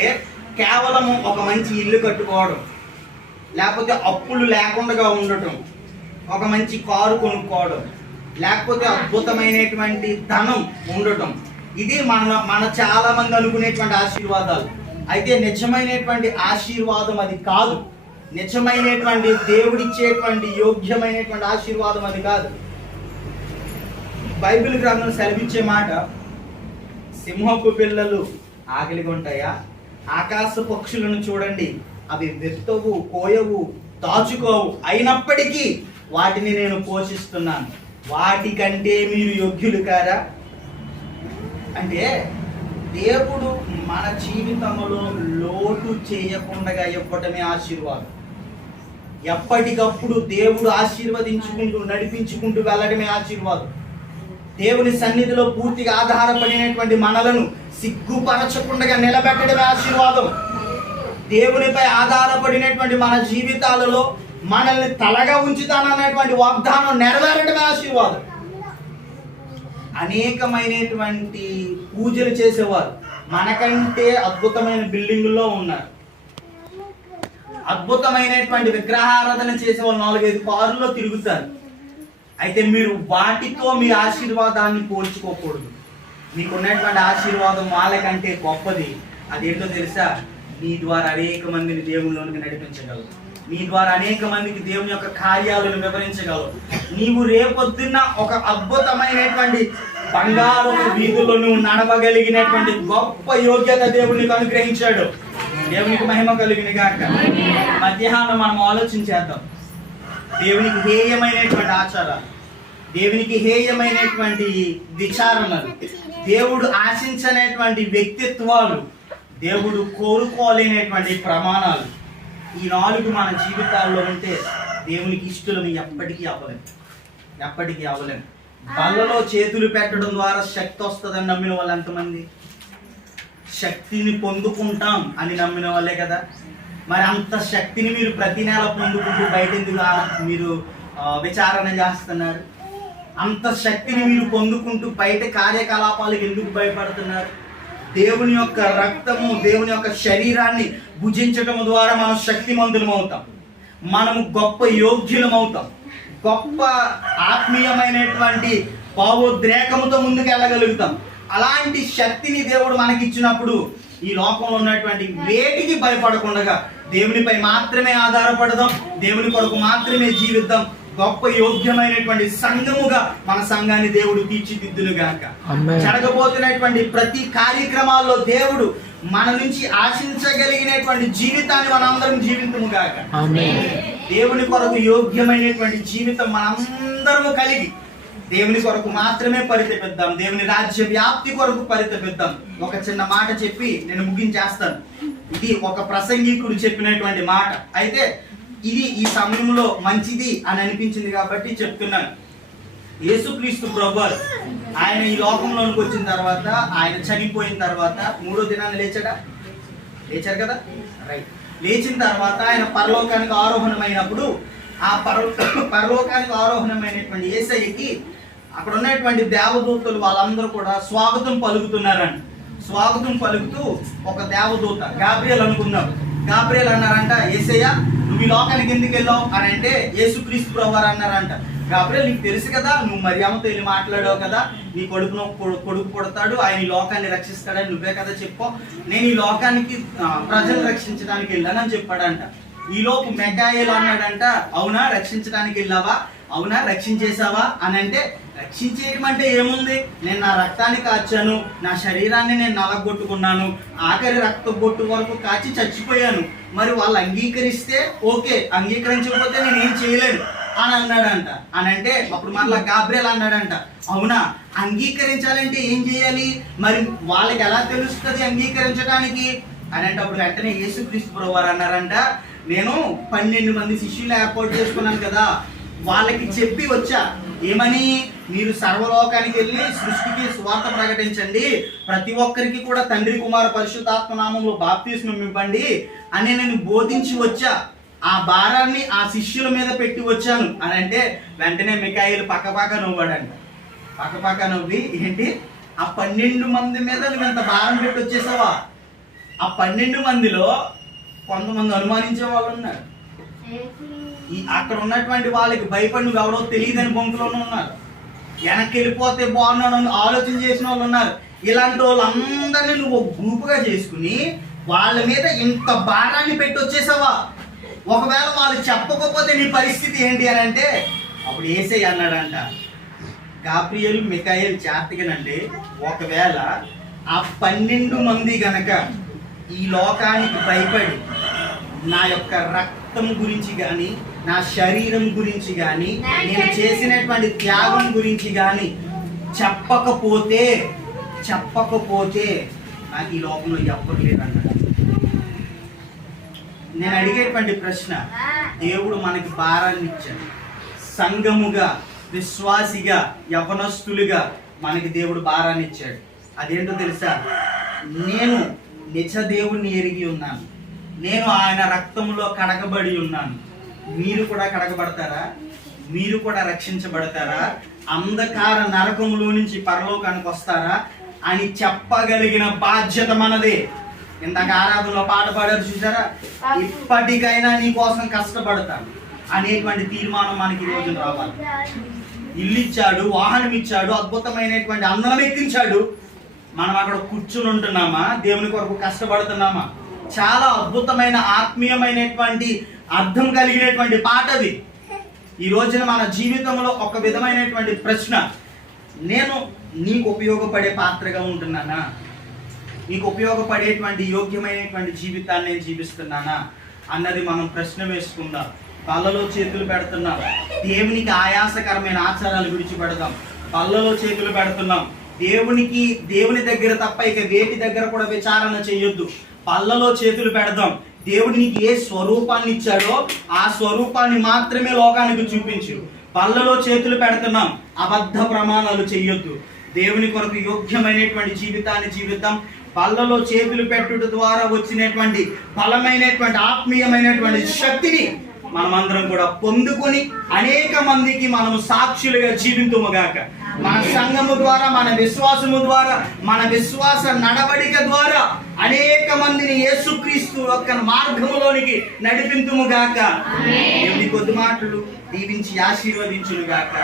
కేవలము ఒక మంచి ఇల్లు కట్టుకోవడం, లేకపోతే అప్పులు లేకుండా ఉండటం, ఒక మంచి కారు కొనుక్కోవడం, లేకపోతే అద్భుతమైనటువంటి ధనం ఉండటం, ఇది మన చాలా మంది అనుకునేటువంటి ఆశీర్వాదాలు. అయితే నిజమైనటువంటి ఆశీర్వాదం అది కాదు. నిజమైనటువంటి దేవుడిచ్చేటువంటి యోగ్యమైనటువంటి ఆశీర్వాదం అది కాదు. బైబిల్ గ్రంథం సెలవిచ్చే మాట, సింహపు పిల్లలు ఆకలిగా ఉంటాయా? ఆకాశ పక్షులను చూడండి, అవి వెత్తవు, కోయవు, దాచుకోవు, అయినప్పటికీ వాటిని నేను పోషిస్తున్నాను, వాటికంటే మీరు యోగ్యులు కారా? అంటే దేవుడు మన జీవితంలో లోటు చేయకుండా ఇవ్వటమే ఆశీర్వాదం. ఎప్పటికప్పుడు దేవుడు ఆశీర్వదించుకుంటూ నడిపించుకుంటూ వెళ్ళడమే ఆశీర్వాదం. దేవుని సన్నిధిలో పూర్తిగా ఆధారపడినటువంటి మనలను సిగ్గుపరచకుండా నిలబెట్టడమే ఆశీర్వాదం. దేవునిపై ఆధారపడినటువంటి మన జీవితాలలో మనల్ని తలగా ఉంచుతానన్నటువంటి వాగ్దానం నెరవేరడమే ఆశీర్వాదం. అనేకమైనటువంటి పూజలు చేసేవారు మనకంటే అద్భుతమైన బిల్డింగుల్లో ఉన్నారు. అద్భుతమైనటువంటి విగ్రహారాధన చేసేవాళ్ళు 4-5 కారుల్లో తిరుగుతారు. అయితే మీరు వాటితో మీ ఆశీర్వాదాన్ని పోల్చుకోకూడదు. మీకున్నటువంటి ఆశీర్వాదం వాళ్ళకంటే గొప్పది. అదేంటో తెలుసా? నీ ద్వారా అనేక మందిని దేవునిలోనికి నడిపించగలవు, నీ ద్వారా అనేక మందికి దేవుని యొక్క కార్యాలను వివరించగలవు. నీవు రేపొద్దున్న ఒక అద్భుతమైనటువంటి బంగారు వీధుల్లో నువ్వు నడవగలిగినటువంటి గొప్ప యోగ్యత దేవునికి అనుగ్రహించాడు. దేవునికి మహిమ కలిగిన గాక. మధ్యాహ్నం మనం ఆలోచించేద్దాం. దేవునికి హేయమైనటువంటి ఆచారాలు, దేవునికి హేయమైనటువంటి విచారణలు, దేవుడు ఆశించనేటువంటి వ్యక్తిత్వాలు, దేవుడు కోరుకోలేనటువంటి ప్రమాణాలు, ఈ 4 మన జీవితాల్లో ఉంటే దేవునికి ఇష్టం ఎప్పటికీ అవ్వలేము. బల్లలో చేతులు పెట్టడం ద్వారా శక్తి వస్తుందని నమ్మిన వాళ్ళు ఎంతమంది? శక్తిని పొందుకుంటాం అని నమ్మిన వాళ్ళే కదా. మరి అంత శక్తిని మీరు ప్రతి నెల పొందుకుంటూ బయట ఎందుకు మీరు విచారణ చేస్తున్నారు? అంత శక్తిని మీరు పొందుకుంటూ బయట కార్యకలాపాలకు ఎందుకు భయపడుతున్నారు? దేవుని యొక్క రక్తము, దేవుని యొక్క శరీరాన్ని భుజించడం ద్వారా మనం శక్తిమంతులం అవుతాం, మనము గొప్ప యోగ్యులం అవుతాం, గొప్ప ఆత్మీయమైనటువంటి భావోద్రేకముతో ముందుకు వెళ్ళగలుగుతాం. అలాంటి శక్తిని దేవుడు మనకి ఇచ్చినప్పుడు ఈ లోకంలో ఉన్నటువంటి వేటికి భయపడకుండా దేవునిపై మాత్రమే ఆధారపడదాం, దేవుని కొరకు మాత్రమే జీవిద్దాం. గొప్ప యోగ్యమైనటువంటి సంఘముగా మన సంఘాన్ని దేవుడు తీర్చిదిద్దును గాక. జరగబోతున్నటువంటి ప్రతి కార్యక్రమాల్లో దేవుడు మన నుంచి ఆశించగలిగినటువంటి జీవితాన్ని మనందరం జీవితము గాక. దేవుని కొరకు యోగ్యమైనటువంటి జీవితం మనందరము కలిగి దేవుని కొరకు మాత్రమే పరితపిద్దాం, దేవుని రాజ్య వ్యాప్తి కొరకు పరితపిద్దాం. ఒక చిన్న మాట చెప్పి నేను ముగించేస్తాను. ఇది ఒక ప్రసంగికుడు చెప్పినటువంటి మాట. అయితే ఇది ఈ సమయంలో మంచిది అని అనిపించింది కాబట్టి చెప్తున్నాను. యేసుక్రీస్తు ప్రభువారు ఆయన ఈ లోకంలోనికి వచ్చిన తర్వాత, ఆయన చనిపోయిన తర్వాత 3వ దినాన్ని లేచారు కదా, రైట్. లేచిన తర్వాత ఆయన పరలోకానికి ఆరోహణమైనప్పుడు ఆ పరలోకానికి ఆరోహణమైనటువంటి యేసయ్యకి అక్కడ ఉన్నటువంటి దేవదూతలు వాళ్ళందరూ కూడా స్వాగతం పలుకుతున్నారంట. స్వాగతం పలుకుతూ ఒక దేవదూత గాబ్రియల్ అనుకుందాం, గాబ్రియల్ అన్నారంట, యేసయ్య నువ్వు ఈ లోకానికి ఎందుకు వెళ్ళావు అని అంటే యేసుక్రీస్తు ప్రభువారు అన్నారంట, గాబ్రియల్ నీకు తెలుసు కదా, నువ్వు మరియమ్మతో వెళ్ళి మాట్లాడావు కదా, నీ కొడుకు పుడతాడు, ఆయన ఈ లోకాన్ని రక్షిస్తాడని నువ్వే కదా చెప్పావు, నేను ఈ లోకానికి ప్రజలు రక్షించడానికి వెళ్ళానని చెప్పాడంట. ఈలోపు మెకాయేలు అన్నాడంట, అవునా రక్షించడానికి వెళ్ళావా, అవునా రక్షించేసావా అని అంటే, రక్షించేయడం అంటే ఏముంది, నేను నా రక్తాన్ని కాచాను, నా శరీరాన్ని నేను నలగొట్టుకున్నాను, ఆఖరి రక్త బొట్టు వరకు కాచి చచ్చిపోయాను, మరి వాళ్ళు అంగీకరిస్తే ఓకే, అంగీకరించకపోతే నేనేం చేయలేను అని అన్నాడంట. అని అంటే అప్పుడు మళ్ళీ గాబ్రియల్ అన్నాడంట, అవునా అంగీకరించాలంటే ఏం చేయాలి, మరి వాళ్ళకి ఎలా తెలుస్తుంది అంగీకరించడానికి అని అంటే అప్పుడు వెంటనే యేసుక్రీస్తు ప్రభువారు అన్నారంట, నేను 12 మంది శిష్యులు ఏర్పాటు చేసుకున్నాను కదా, వాళ్ళకి చెప్పి వచ్చా, ఏమని, మీరు సర్వలోకానికి వెళ్ళి సృష్టికి సువార్త ప్రకటించండి, ప్రతి ఒక్కరికి కూడా తండ్రి కుమార పరిశుద్ధాత్మ నామంలో బాప్తిస్మం ఇవ్వండి అని నేను బోధించి వచ్చా, ఆ భారాన్ని ఆ శిష్యుల మీద పెట్టి వచ్చాను అని అంటే వెంటనే మికాయేలు పక్కపక్క నవ్వాడంట. పక్కపక్క నవ్వి, ఏంటి ఆ 12 మంది మీద నువ్వు ఎంత భారం పెట్టి వచ్చేసావా, ఆ 12 మందిలో కొంతమంది అనుమానించే వాళ్ళు ఉన్నారు, అక్కడ ఉన్నటువంటి వాళ్ళకి భయపడి నువ్వు ఎవరో తెలియదని బొంకులోనే ఉన్నారు, వెనక్కి వెళ్ళిపోతే బాగున్నాను ఆలోచన చేసిన వాళ్ళు ఉన్నారు. ఇలాంటి వాళ్ళందరినీ నువ్వు గ్రూపుగా చేసుకుని వాళ్ళ మీద ఇంత భారాన్ని పెట్టి వచ్చేసావా, ఒకవేళ వాళ్ళు చెప్పకపోతే నీ పరిస్థితి ఏంటి అని అంటే అప్పుడు యేసయ్య అన్నాడంట, గాబ్రియల్ మికాయేల్ జాతికనండి, ఒకవేళ ఆ 12 మంది గనక ఈ లోకానికి భయపడి నా యొక్క రక్తం గురించి కానీ, నా శరీరం గురించి కానీ, నేను చేసినటువంటి త్యాగం గురించి కానీ చెప్పకపోతే నాకు ఈ లోకంలో ఎవ్వరు లేదన్నాడు. నేను అడిగేటువంటి ప్రశ్న, దేవుడు మనకి భారాన్ని ఇచ్చాడు, సంఘముగా విశ్వాసిగా యవనస్తులుగా మనకి దేవుడు భారాన్ని ఇచ్చాడు. అదేంటో తెలుసా, నేను నిజ దేవుణ్ణి ఎరిగి ఉన్నాను, నేను ఆయన రక్తంలో కడగబడి ఉన్నాను, మీరు కూడా కడగబడతారా, మీరు కూడా రక్షించబడతారా, అంధకార నరకములో నుంచి పరలోకానికి వస్తారా అని చెప్పగలిగిన బాధ్యత మనదే. ఇందాక ఆరాధనలో పాట పాడారు చూసారా, ఇప్పటికైనా నీ కోసం కష్టపడతాను అనేటువంటి తీర్మానం మనకి ఈ రోజున రావాలి. ఇల్లు ఇచ్చాడు, వాహనం ఇచ్చాడు, అద్భుతమైనటువంటి అందరం ఎక్కించాడు, మనం అక్కడ కూర్చుని ఉంటున్నామా, దేవుని కొరకు కష్టపడుతున్నామా? చాలా అద్భుతమైన ఆత్మీయమైనటువంటి అర్థం కలిగినటువంటి పాట అది. ఈ రోజున మన జీవితంలో ఒక విధమైనటువంటి ప్రశ్న, నేను నీకు ఉపయోగపడే పాత్రగా ఉంటున్నానా, నీకు ఉపయోగపడేటువంటి యోగ్యమైనటువంటి జీవితాన్ని నేను జీవిస్తున్నానా అన్నది మనం ప్రశ్న వేసుకుందాం. పళ్ళలో చేతులు పెడుతున్నాం, దేవునికి ఆయాసకరమైన ఆచారాలు విడిచిపెడదాం, పళ్ళలో చేతులు పెడుతున్నాం, దేవుని దగ్గర తప్ప ఇక వేటి దగ్గర కూడా విచారణ చేయొద్దు, పళ్ళలో చేతులు పెడదాం. దేవుడు నీకు ఏ స్వరూపాన్ని ఇచ్చాడో ఆ స్వరూపాన్ని మాత్రమే లోకానికి చూపించు. పళ్ళలో చేతులు పెడుతున్నాం, అబద్ధ ప్రమాణాలు చెయ్యొద్దు, దేవుని కొరకు యోగ్యమైనటువంటి జీవితాన్ని జీవిద్దాం. పళ్ళలో చేతులు పెట్టుట ద్వారా వచ్చినటువంటి బలమైనటువంటి ఆత్మీయమైనటువంటి శక్తిని మనమందరం కూడా పొందుకొని అనేక మందికి మనము సాక్షులుగా జీవింతుముగాక. మన సంఘము ద్వారా, మన విశ్వాసము ద్వారా, మన విశ్వాస నడవడిక ద్వారా అనేక మందిని యేసుక్రీస్తు యొక్క మార్గములోనికి నడిపింతుముగాక. దేవుని కొద్ది మాటలు దీవించి ఆశీర్వదించునుగాక.